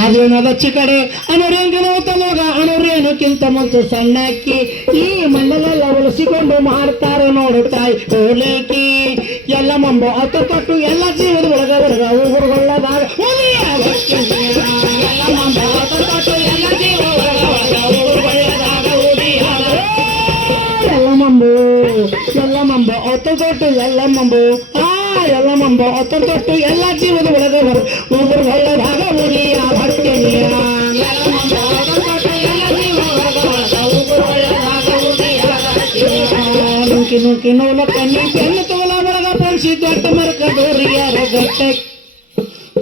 ಅದೇನದ ಚಿಕಡೆ ಅನುರೇಂಗನೋ ತಲೋಗ ಅನುರೇನಕ್ಕಿಂತ ಮುಂಚೆ ಸಣ್ಣಕ್ಕಿ ಈ ಮಣ್ಣಲೆಲ್ಲ ಉಳಿಸಿಕೊಂಡು ಮಾಡ್ತಾರೆ ನೋಡು ತಾಯಿ ಹೋಲಿಕಿ ಎಲ್ಲ ಮಂಬ ಅತ್ತ ತೊಟ್ಟು ಎಲ್ಲ ಜೀವದ ಒಳಗ ಹೊರಗ ಊರುಗೊಳ್ಳದಾಗ ಎಲ್ಲ ಮಂಬ ಅತ್ತ ತೊಟ್ಟು ಎಲ್ಲ ಜೀವ ಒಳಗ ಹೊರಗ ಊರುಗೊಳ್ಳದಾಗ ಎಲ್ಲ ಮಂಬು ಅತ್ತ ತೊಟ್ಟು ಎಲ್ಲ ಮಂಬು ಎಲ್ಲ ಮಂಬ ಅತ್ತ ತೊಟ್ಟು ಎಲ್ಲ ಜೀವದ ಒಳಗ ಹೊರ ಊರುಗೊಳ್ಳದಾಗ ಉರಿಯ ಭಕ್ತಿಯ ನುಂಕಿ ನೂಲ ಕಣ್ಣಿ ಬೆನ್ನು ತೋಲ ಒಳಗ ಪೋಣಿಸಿ ದೊಡ್ಡ ಮರಕ ದೋರಿಯಾರ ಗಟ್ಟೆ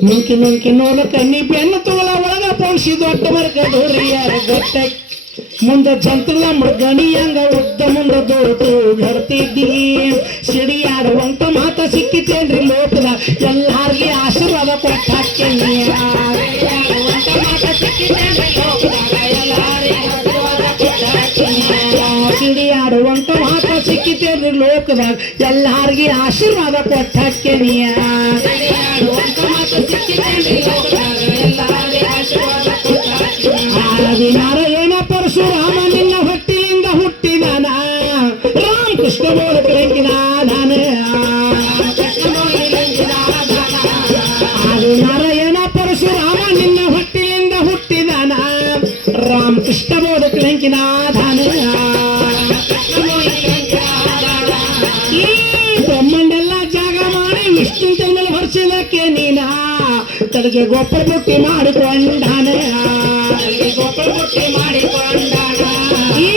ನುಂಕಿ ನೂಲ ಕಣ್ಣಿ ಬೆನ್ನು ತೋಲ ಒಳಗ ಪೋಣಿಸಿ ದೊಡ್ಡ ಮರಕ ದೋರಿಯಾರ ಗಟ್ಟೆ ಮುಂದೆ ಜಂತ್ರಲ ಮೃಗಣಿಯಂಗ ಉದ್ದ ಮುಂದೆ ದೋತು ಬರ್ತಿದ್ದಿ ಸಿಡಿಯಾಡುವಂತ ಮಾತ ಸಿಕ್ಕಿತೇನ್ರಿ ಲೋಕದ ಎಲ್ಲಾರ್ಗಿ ಆಶೀರ್ವಾದ ಕೊಟ್ಟ ಸಿಡಿಯಾಡುವಂತ ಮಾತ ಸಿಕ್ಕಿತೇನ್ರಿ ಲೋಕದಾಗ ಎಲ್ಲಾರ್ಗಿ ಆಶೀರ್ವಾದ ಕೊಟ್ಟ ಹಾಕ್ಯನಿಯ ನಾರಾಯಣ ಪರಶುರಾಮ ನಿನ್ನ ಹೊಟ್ಟಿಯಿಂದ ಹುಟ್ಟಿದಾನ ರಾಮಕೃಷ್ಣ ಬೋಳಕರಂಗಿನ ನಾರಾಯಣ ಪರಶುರಾಮ ನಿನ್ನ ಹೊಟ್ಟಿಯಿಂದ ಹುಟ್ಟಿದಾನ ರಾಮಕೃಷ್ಣ ಬೋಳಕರಂಗಿನಾಧಾನ ಈ ಬ್ರಹ್ಮಂಡೆಲ್ಲ ಜಾಗ ಮಾಡಿ ವಿಷ್ಣು ಮೇಲೆ ಹೊರಿಸಿದಕ್ಕೆ ನೀನ ತಲೆಗೆ ಗೊಬ್ಬರ ಬುಟ್ಟಿ ಮಾಡಿಕೊಂಡಾನ ಈ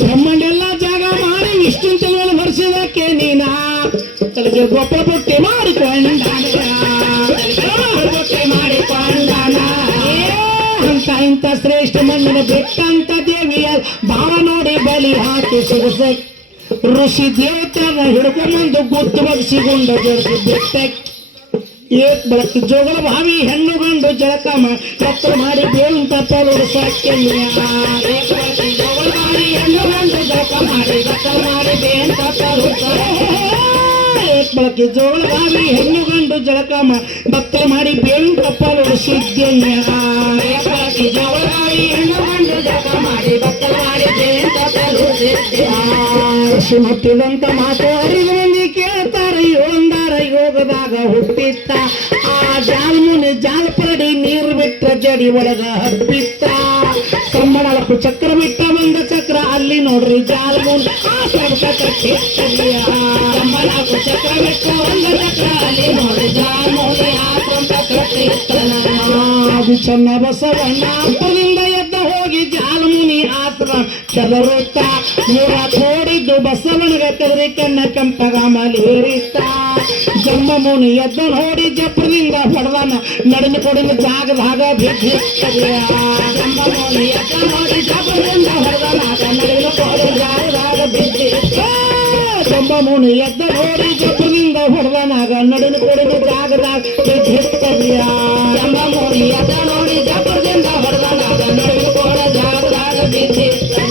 ಬ್ರಹ್ಮಂಡೆಲ್ಲ ಜಾಗ ಮಾಡಿ ವಿಷ್ಣು ಮೇಲೆ ಹೊರಿಸಿದಕ್ಕೆ ನೀನ ತಲೆಗೆ ಗೊಬ್ಬರ ಬುಟ್ಟಿ ಮಾಡಿಕೊಂಡಾನ ಅಂತ ಇಂಥ ಶ್ರೇಷ್ಠ ಮಣ್ಣಿನ ಬೆಟ್ಟಂತ ದೇವಿಯ ಭಾವ ನೋಡಿ ಬಲಿ ಹಾಕಿ ಸಿಗಸೆ ಋಷಿ ದೇವತೆಯ ಹಿಡ್ಕೊಂಬಂದು ಗುತ್ತು ಬಗ್ಸಿಕೊಂಡು ಜಡಿಸಿ ಬೆಟ್ಟಕ್ಕೆ ಏಕ್ ಬಳಕೆ ಜೋಗಳ ಭಾವಿ ಹೆಣ್ಣು ಗಂಡು ಜಳಕ ಎತ್ತರ ಮಾಡಿ ಬೇಂತ ಪಲುಡು ಸಾಕ್ಯನ್ಯ ಜೋಗಳ ಭಾವಿ ಹೆಣ್ಣು ಗಂಡು ಜಳಕ ಮಾಡಿ ಎತ್ತರ ಮಾಡಿ ಬೇಂತ ಪಲುಡು ಏಕ್ ಬಳಕೆ ಜೋಗಳ ಭಾವಿ ಹೆಣ್ಣು ಗಂಡು ಜಳಕ ಭಕ್ತರ ಮಾಡಿ ಬೇಂತ ಪಲುಡು ಸಿದ್ಧನ್ಯ ಜೋಗಳ ಭಾವಿ ಹೆಣ್ಣು ಗಂಡು ಜಳಕ ಮಾಡಿ ಭಕ್ತರ ಮಾಡಿ ಬೇಂತ ಪಲುಡು ಸಿದ್ಧ ಮುಟ್ಟಿದಂತ ಮಾತು ಅರಿವು ಮಂದಿ ಕೇಳ್ತಾರೆ ಒಂದಾರ ಯೋಗದಾಗ ಹುಟ್ಟಿತ್ತ ಆ ಜಾಲ್ಮುನಿ ಜಾಲ್ಪರಡಿ ನೀರು ಬಿಟ್ಟ ಜಡಿ ಒಳಗ ಹಬ್ಬಿತ್ತ ಕಮ್ಮಡಳಪ್ಪು ಚಕ್ರ ಬಿಟ್ಟ ಬಂದ ಚಕ್ರ ಅಲ್ಲಿ ನೋಡ್ರಿ ಜಾಲ್ಮುನಿ ಆ ಚಕ್ರ ಕಮ್ಮಡಳಪ್ಪು ಚಕ್ರ ಬಿಟ್ಟ ಬಂದ ಚಕ್ರ ಅಲ್ಲಿ ನೋಡ್ರಿ ಜಾಲ್ಮುನಿ ಆ ಚಕ್ರ ಅದು ಚೆನ್ನ ಬಸವಣ್ಣ ಅಪ್ಪದಿಂದ ಎದ್ದ ಹೋಗಿ ಜಾಲ್ಮುನಿ ಆಶ್ರಮ ಕೆಲರುತ್ತ ನೂರ ತೋಡಿದ್ದು ಬಸವನಿಗೆ ತೆಗೆರಿ ಕನ್ನ ಕೆಂಪಗಾಮಲಿ ಏರಿತ್ತ ಜಮ್ಮ ಮುನಿ ಎದ್ದ ನೋಡಿ ಜಪ್ರದಿಂದ ಹೊಡೆದನ ನಡಿನ ಕೊಡಿನ ಜಾಗದಾಗ ಬಿದ್ದಿರ್ತದೆ ಜಮ್ಮ ಮುನಿ ಎದ್ದ ನೋಡಿ ಜಪ್ರದಿಂದ ಹೊಡೆದನ ನಡಿನ ಕೊಡಿನ ಜಾಗದಾಗ ಬಿದ್ದಿರ್ತದೆ ಜಮ್ಮ ಮುನಿ ಎದ್ದ ನೋಡಿ ಜಪ್ರದಿಂದ ಹೊಡೆದನಾಗ ನಡಿನ ಕೊಡಿನ ಜಾಗದಾಗ ಬಿದ್ದಿರ್ತದೆ ಜಮ್ಮ ಮುನಿ ಎದ್ದ ನೋಡಿ ಜಪ್ರದಿಂದ ಹೊಡೆದನಾಗ ನಡಿನ ಕೊಡಿನ ಜಾಗದಾಗ ಬಿದ್ದಿರ್ತದೆ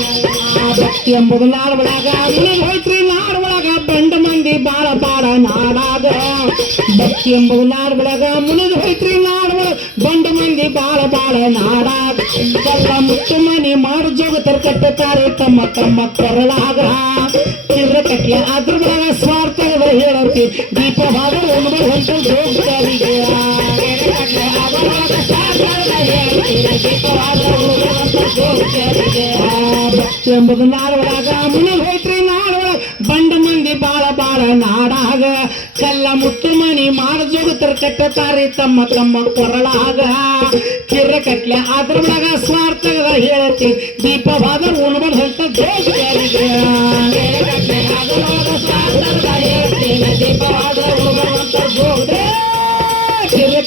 ಭಕ್ತಿ ಎಂಬುದು ನಾಡೊಳಗ ಹೋಯ್ತ್ರಿ ನಾಡೊಳಗ ಬಂಡ ಮಂದಿ ಬಾಳ ಬಾಳ ನಾಡಾಗ ಭಕ್ತಿ ಎಂಬುದು ನಾಡೊಳಗ ಮುನಿದು ಹೋಯ್ತ್ರಿ ನಾಡೊಳಗ ಬಂಡ ಮಂದಿ ಬಾಳ ಬಾಳ ನಾಡಾಗ ಕಲ್ಲ ಮುತ್ತು ಮನಿ ಮಾಡು ಜೋಗತರ ಕಟ್ಟುತ್ತಾರೆ ತಮ್ಮ ತಮ್ಮ ಕೊರಳಾಗ ಚಿದ್ರ ಕಟ್ಲೆ ಅದ್ರ ಒಳಗ ಸ್ವಾರ್ಥದ ಹೇಳತಿ ದೀಪವಾದ ಒಂದು ಹೊಂಟು ಜೋಗರಿಗೆ ಭಕ್ತಿ ಎಂಬುದು ನಾಡೊಳಗ ಮುನಿದು ಹೋಯ್ತ್ರಿ ನಾಡೊಳಗ ಬಂಡ ಮಂದಿ ಬಾಳ ಬಾಳ ನಾಡಾಗ ಕಲ್ಲ ಮುತ್ತು ಮನಿ ಮಾಡ ಜೋಗತರ ಕಟ್ಟುತ್ತಾರೆ ತಮ್ಮ ತಮ್ಮ ಕೊರಳಾಗ ಕಿರ್ರ ಕಟ್ಲೆ ಅದ್ರ ಒಳಗ ಸ್ವಾರ್ಥದ ಹೇಳತಿ ದೀಪವಾದ ಉಣಬಲ್ ಹೊಂಟ ಜೋಗರಿಗೆ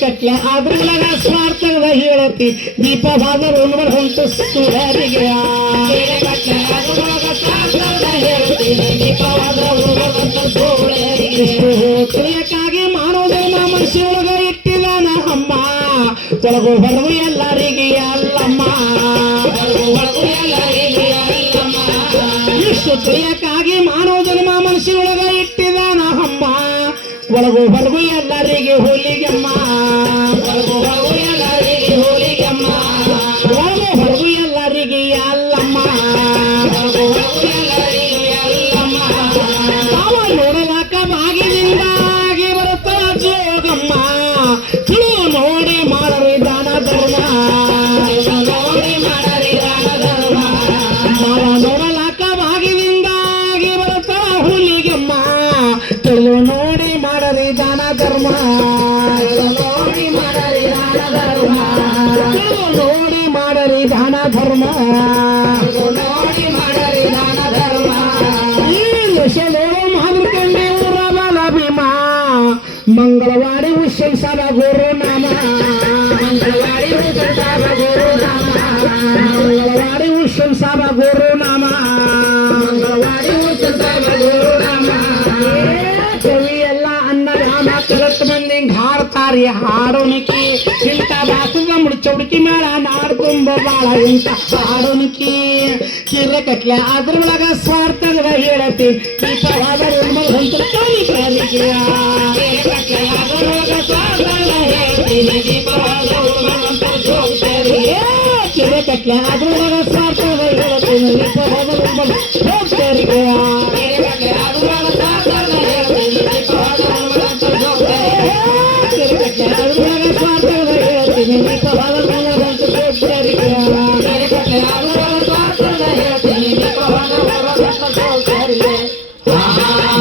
ಕಟ್ಲೆ ಅದ್ರ ಒಳಗ ಸ್ವಾರ್ಥದ ಹೇಳತಿ ದೀಪವಾದ ಉಣಬಲ್ ಹೊಂಟ ಸುರರಿಗೆ ತಿಳಿಯಕ್ಕಾಗಿ ಮಾಡೋದೇನ ಮನಸ್ಸಿಯೊಳಗ ಇಟ್ಟಿದಾನ ಅಮ್ಮ ಒಳಗು ಹೊರಗು ಎಲ್ಲರಿಗೆ ಅಲ್ಲಮ್ಮ ಇಷ್ಟು ತಿಳಿಯಕ್ಕಾಗಿ ಮಾಡೋದೇನ ಮನಸ್ಸಿಯೊಳಗ ಇಟ್ಟಿದಾನ ಅಮ್ಮ ಒಳಗು ಹೊರಗು ಎಲ್ಲರಿಗೆ ಹೋಲಿಗೆಮ್ಮ ಒಳಗು ಹೊರಗು ಎಲ್ಲರಿಗೆ ಹೋಲಿಗೆ ಧರ್ಮ ನೋಡಿ ಮಾಡರಿ ದಾನ ಧರ್ಮ ನೋಡಿ ಮಾಡರಿ ದಾನ ಧರ್ಮ ಈ ದೇಶದೋಳು ಮಾತೃಕಂಡಿ ಊರ ಬಲ ಭೀಮ ಮಂಗಳವಾಡಿ ಹುಸೇನ್ ಸಾಬ ಗುರು ನಾಮ ಮಂಗಳವಾಡಿ ಹುಸೇನ್ ಸಾಬ ಗುರು ನಾಮ ಮಂಗಳವಾಡಿ ಹುಸೇನ್ ಸಾಬ ಗುರು ನಾಮ ಮಂಗಳವಾಡಿ ಹುಸೇನ್ ಸಾಬ ಗುರು ನಾಮ ಕವಿ ಎಲ್ಲ ಅನ್ನ ರಾಮ ಕಲತ್ ಮಂದಿ ಹಾಡ್ತಾರಿ ಹಾಡೋನಿಕಿ ಇಂಥ ಬಾಸುಗ ಮುಡ್ಚೌಡಿಕಿ ಮೇಳ ನಾಡ್ ತುಂಬ ಬಾಳ ಇಂಥ ಹಾಡೋನಿಕಿ ಕಿರ ಕಟ್ಲೆ ಅದ್ರೊಳಗ ಸ್ವಾರ್ಥದ ಹೇಳತಿ ದೀಪವಾದ ಕಿರ ಕಟ್ಲೆ ಅದ್ರೊಳಗ ಸ್ವಾರ್ಥದ ಹೇಳತಿ ದೀಪವಾದ ಹೋಗ್ತಾರಿಗೆ